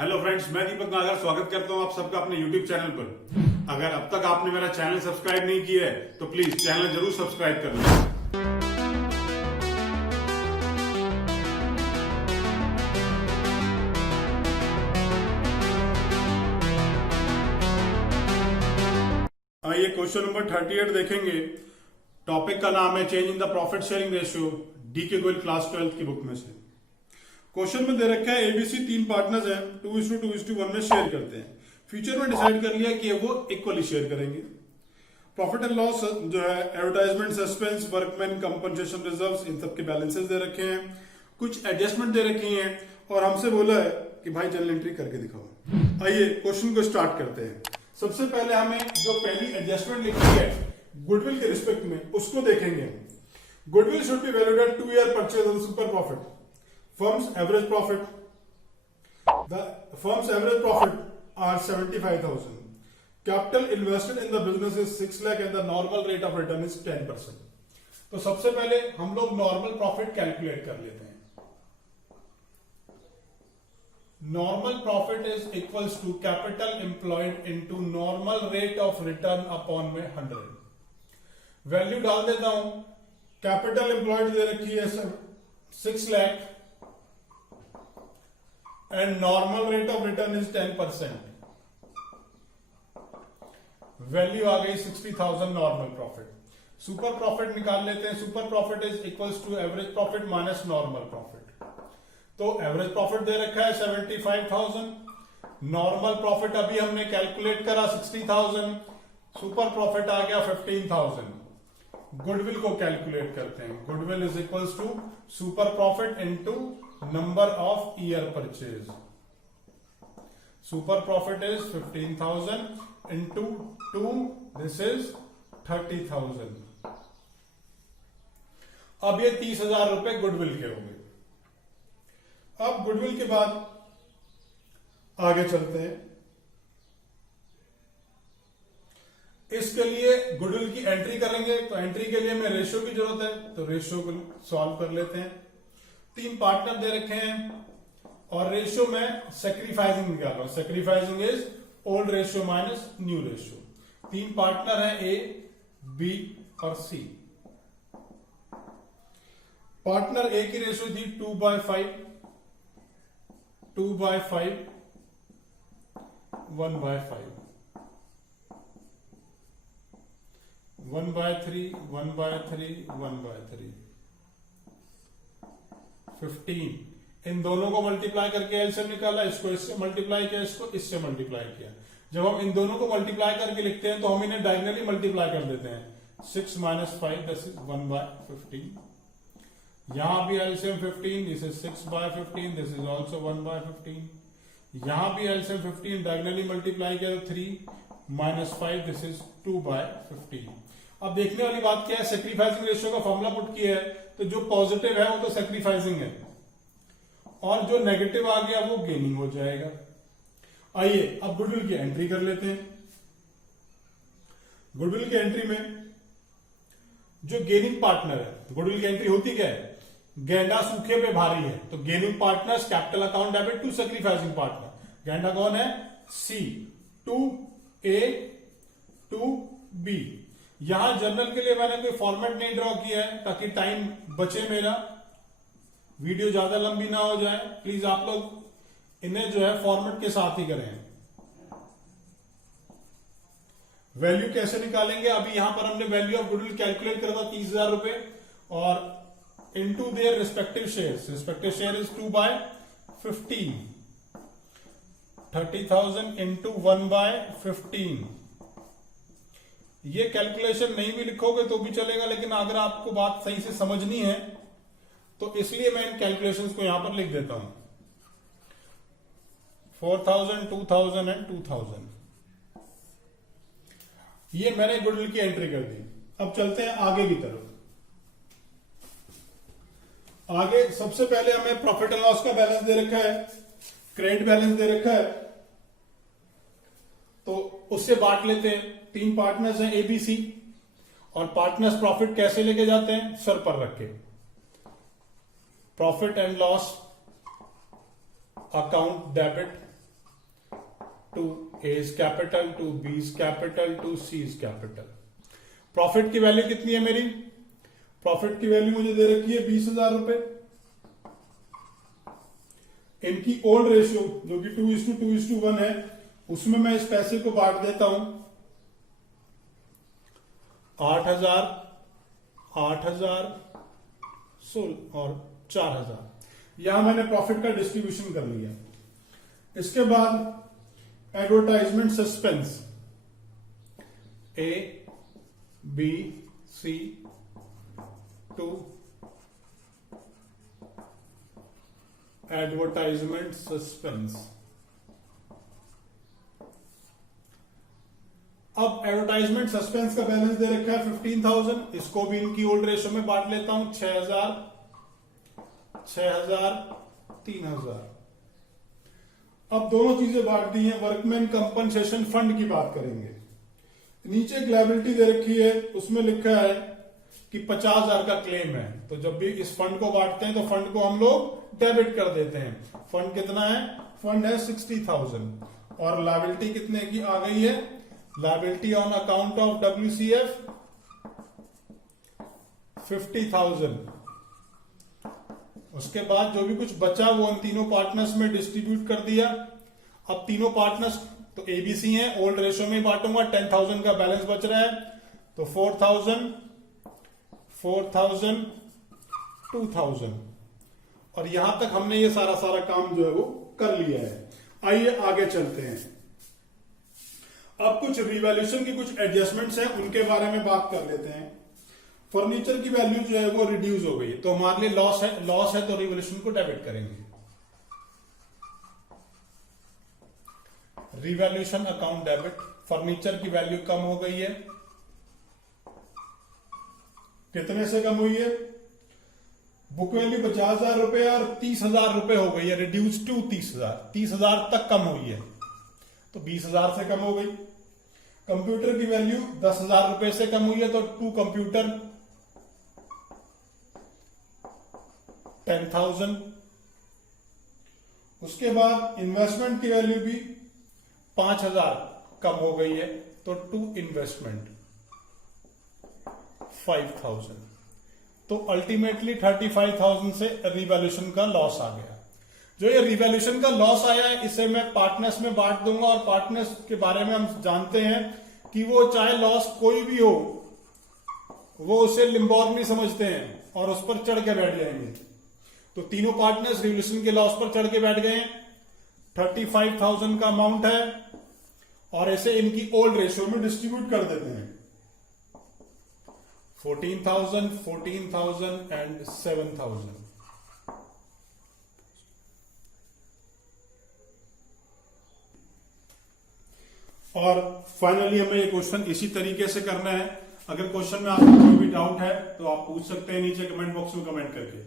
Hello friends, मैं दीपक नागर स्वागत करता हूं आप सबका अपने यूट्यूब चैनल पर। अगर अब तक आपने मेरा चैनल सब्सक्राइब नहीं किया है तो प्लीज चैनल जरूर सब्सक्राइब कर लें। आइए क्वेश्चन नंबर 38 देखेंगे। टॉपिक का नाम है change in the profit sharing ratio, D के गोयल क्लास 12 की बुक में से। क्वेश्चन में दे रखा है एबीसी तीन पार्टनर्स हैं, 2:2:1 में शेयर करते हैं। फ्यूचर में डिसाइड कर लिया कि वो इक्वली शेयर करेंगे। प्रॉफिट एंड लॉस जो है, advertisement, suspense, workman compensation reserves, इन सब के बैलेंसेस दे रखे हैं, कुछ एडजस्टमेंट दे रखी हैं और हमसे बोला है कि भाई जर्नल एंट्री करके दिखाओ। आइए क्वेश्चन को स्टार्ट करते हैं। सबसे पहले हमें जो पहली एडजस्टमेंट लिखी है गुडविल के रिस्पेक्ट में, उसको देखेंगे। Goodwill should be valued at 2 year purchase on super profit. Firm's average profit, the firm's average profit are 75,000. Capital invested in the business is 6 lakh and the normal rate of return is 10%. तो सबसे पहले हम लोग normal profit calculate कर लेते हैं। Normal profit is equals to capital employed into normal rate of return upon में 100। Value डाल देता हूं। कैपिटल एम्प्लॉयड दे रखी है 6 lakh and normal rate of return is 10%. Value आ गई 60,000 नॉर्मल प्रॉफिट। सुपर प्रॉफिट निकाल लेते हैं। Super profit is equals to average profit minus normal profit. तो एवरेज प्रॉफिट दे रखा है 75,000, नॉर्मल प्रॉफिट अभी हमने कैलकुलेट करा 60,000, सुपर प्रॉफिट आ गया 15,000। गुडविल को कैलकुलेट करते हैं। Goodwill is equals to super profit into number of year purchase. Super profit is 15,000 into 2, this is 30,000। अब ये 30,000 रुपए गुडविल के हो गए। अब गुडविल के बाद आगे चलते हैं। इसके लिए गुडविल की एंट्री करेंगे, तो एंट्री के लिए हमें रेशियो की जरूरत है, तो रेशियो को सॉल्व कर लेते हैं। तीन पार्टनर दे रखे हैं और रेशियो में सेक्रीफाइसिंग निकाल रहा हूं। Sacrificing is old ratio minus new ratio. तीन पार्टनर हैं ए, बी और सी। पार्टनर ए की रेशियो थी 2/5, 2/5, 1/5, 1/3, 1/3, 1/3, 15। इन दोनों को मल्टीप्लाई करके एलसीएम निकाला, इसको इससे मल्टीप्लाई किया, इसको इससे मल्टीप्लाई किया। जब हम इन दोनों को मल्टीप्लाई करके लिखते हैं तो हम इन्हें डायगनली मल्टीप्लाई कर देते हैं। 6 - 5 दिस इज 1/15। यहां भी LCM 15, this is 6/15, this is also 1/15। यहां भी एलसीएम 15 डायगनली मल्टीप्लाई किया तो 3 - 5 दिस इज 2/15। अब देखने वाली बात क्या है, सेक्रीफाइसिंग रेशियो का फॉर्मूला पुट किया है तो जो पॉजिटिव है वो तो सेक्रीफाइसिंग है और जो नेगेटिव आ गया वो गेनिंग हो जाएगा। आइए अब गुडविल की एंट्री कर लेते हैं। गुडविल की एंट्री में जो गेनिंग पार्टनर है, गुडविल की एंट्री होती क्या है, गेंडा सूखे पे भारी है, तो gaining partners capital account debit to sacrificing partner. गेंडा कौन है, C, to A to B. यहां जर्नल के लिए मैंने कोई फॉर्मेट नहीं ड्रॉ किया है ताकि टाइम बचे मेरा, वीडियो ज्यादा लंबी ना हो जाए। प्लीज आप लोग इन्हें जो है फॉर्मेट के साथ ही करें। वैल्यू कैसे निकालेंगे, अभी यहां पर हमने वैल्यू ऑफ गुडविल कैलकुलेट करा था 30,000 रुपए और into their respective shares. Respective share is 2/15, 30,000 into 1/15। ये कैलकुलेशन नहीं भी लिखोगे तो भी चलेगा, लेकिन अगर आपको बात सही से समझनी है तो इसलिए मैं इन कैलकुलेशंस को यहां पर लिख देता हूं। 4,000, 2,000 एंड 2,000। ये मैंने गुडविल की एंट्री कर दी। अब चलते हैं आगे की तरफ। आगे सबसे पहले हमें प्रॉफिट एंड लॉस का बैलेंस दे रखा है, क्रेडिट बैलेंस दे रखा है, तो उससे बांट लेते हैं। तीन पार्टनर्स हैं एबीसी और पार्टनर्स प्रॉफिट कैसे लेके जाते हैं, सर पर रख के। Profit and loss account debit to A is capital to B is capital to C is capital. Profit की वैल्यू कितनी है मेरी? प्रॉफिट की वैल्यू मुझे दे रखी है 20,000 रुपए। इनकी ओल्ड रेशियो जो कि 2:2:1 है, उसमें मैं इस पैसे को बांट देता हूं 8,000, 8,000, 16 और 4,000। यहां मैंने प्रॉफिट का डिस्ट्रीब्यूशन कर लिया। इसके बाद advertisement suspense A B C 2 advertisement suspense. अब एडवर्टाइजमेंट सस्पेंस का बैलेंस दे रखा है 15,000। इसको भी इनकी ओल्ड रेशो में बांट लेता हूं 6,000, 6,000, 3,000। अब दोनों चीजें बांट दी हैं। वर्कमैन कंपनसेशन फंड की बात करेंगे। नीचे एक लायबिलिटी दे रखी है, उसमें लिखा है कि 50,000 का क्लेम है। तो जब भी इस फंड को बांटते हैं तो फंड को हम लोग डेबिट कर देते हैं। फंड कितना है? फंड है 60,000। और लायबिलिटी कितने की आ गई है? Liability on account of WCF 50,000। उसके बाद जो भी कुछ बचा वो उन तीनों पार्टनर्स में डिस्ट्रीब्यूट कर दिया। अब तीनों पार्टनर्स तो ABC हैं, ओल्ड रेशो में बांटूंगा। 10,000 का बैलेंस बच रहा है तो 4,000, 4,000, 2,000। और यहां तक हमने ये सारा काम जो है वो कर लिया है। आइए आगे चलते हैं। अब कुछ रिवैल्यूएशन की कुछ एडजस्टमेंट्स हैं, उनके बारे में बात कर लेते हैं। फर्नीचर की वैल्यू जो है वो रिड्यूस हो गई, तो हमारे लिए लॉस है तो रिवैल्यूएशन को डेबिट करेंगे। Revaluation account debit. फर्नीचर की वैल्यू कम हो गई है। कितने से कम हुई है? बुक वैल्यू 50,000 रुपए और 30,000 रुपए हो गई है। रिड्यूस टू 30,000, 30,000 तक कम हुई है तो 20,000 से कम हो गई। कंप्यूटर की वैल्यू 10,000 रुपए से कम हुई है तो टू कंप्यूटर 10,000। उसके बाद इन्वेस्टमेंट की वैल्यू भी 5,000 कम हो गई है तो टू इन्वेस्टमेंट 5,000। तो अल्टीमेटली 35,000 से रिवैल्यूएशन का लॉस आ गया। जो ये रिवैल्यूएशन का लॉस आया है इसे मैं पार्टनर्स में बांट दूंगा। और पार्टनर्स के बारे में हम जानते हैं कि वो चाहे लॉस कोई भी हो वो उसे लिम्बॉर्गनी समझते हैं और उस पर चढ़ के बैठ जाएंगे। तो तीनों पार्टनर्स रिवैल्यूएशन के लॉस पर चढ़ के बैठ गए। 35,000 का अमाउंट है और ऐसे इनकी ओल्ड रेशियो में डिस्ट्रीब्यूट कर देते हैं। 14,000, 14,000 एंड 7,000। और फाइनली हमें ये क्वेश्चन इसी तरीके से करना है। अगर क्वेश्चन में आपको कोई भी डाउट है तो आप पूछ सकते हैं नीचे कमेंट बॉक्स में कमेंट करके।